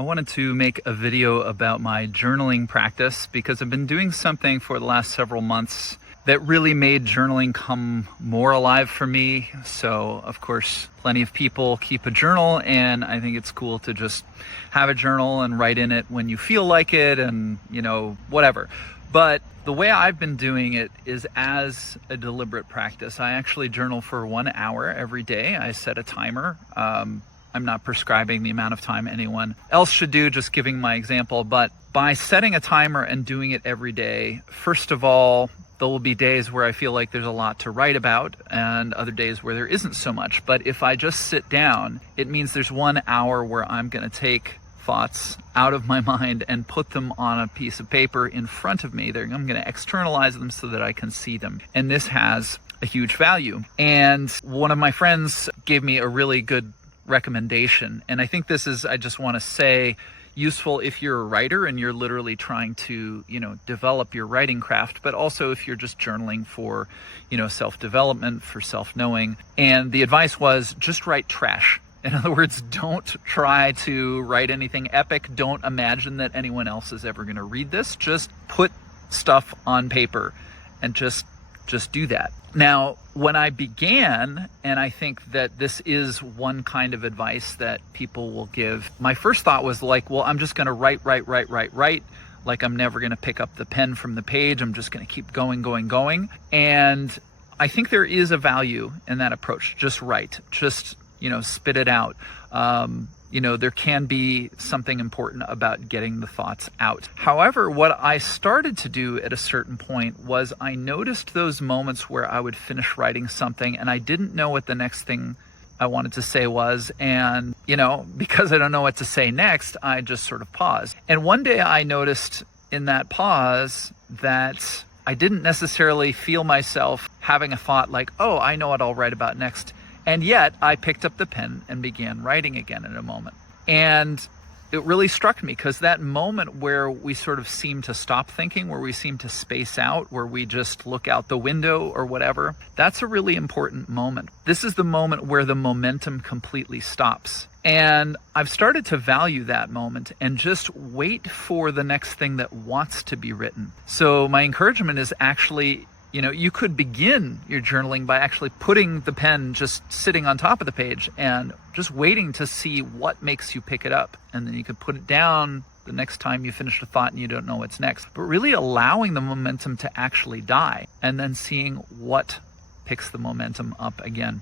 I wanted to make a video about my journaling practice because I've been doing something for the last several months that really made journaling come more alive for me. So, of course, plenty of people keep a journal, and I think it's cool to just have a journal and write in it when you feel like it and, whatever. But the way I've been doing it is as a deliberate practice. I actually journal for 1 hour every day. I set a timer. I'm not prescribing the amount of time anyone else should do, just giving my example. But by setting a timer and doing it every day, first of all, there will be days where I feel like there's a lot to write about and other days where there isn't so much. But if I just sit down, it means there's 1 hour where I'm going to take thoughts out of my mind and put them on a piece of paper in front of me. I'm going to externalize them so that I can see them. And this has a huge value. And one of my friends gave me a really good recommendation. And I think this is, I just want to say, useful if you're a writer and you're literally trying to, develop your writing craft, but also if you're just journaling for, self-development, for self-knowing. And the advice was just write trash. In other words, don't try to write anything epic. Don't imagine that anyone else is ever going to read this. Just put stuff on paper and just do that. Now, when I began, and I think that this is one kind of advice that people will give, my first thought was like, well, I'm just going to write. Like I'm never going to pick up the pen from the page. I'm just going to keep going. And I think there is a value in that approach. Just write, just, spit it out. There can be something important about getting the thoughts out. However, what I started to do at a certain point was I noticed those moments where I would finish writing something and I didn't know what the next thing I wanted to say was. And, because I don't know what to say next, I just sort of paused. And one day I noticed in that pause that I didn't necessarily feel myself having a thought like, oh, I know what I'll write about next. And yet I picked up the pen and began writing again in a moment. And it really struck me because that moment where we sort of seem to stop thinking, where we seem to space out, where we just look out the window or whatever, that's a really important moment. This is the moment where the momentum completely stops. And I've started to value that moment and just wait for the next thing that wants to be written. So my encouragement is actually, you could begin your journaling by actually putting the pen just sitting on top of the page and just waiting to see what makes you pick it up. And then you could put it down the next time you finish a thought and you don't know what's next. But really allowing the momentum to actually die and then seeing what picks the momentum up again.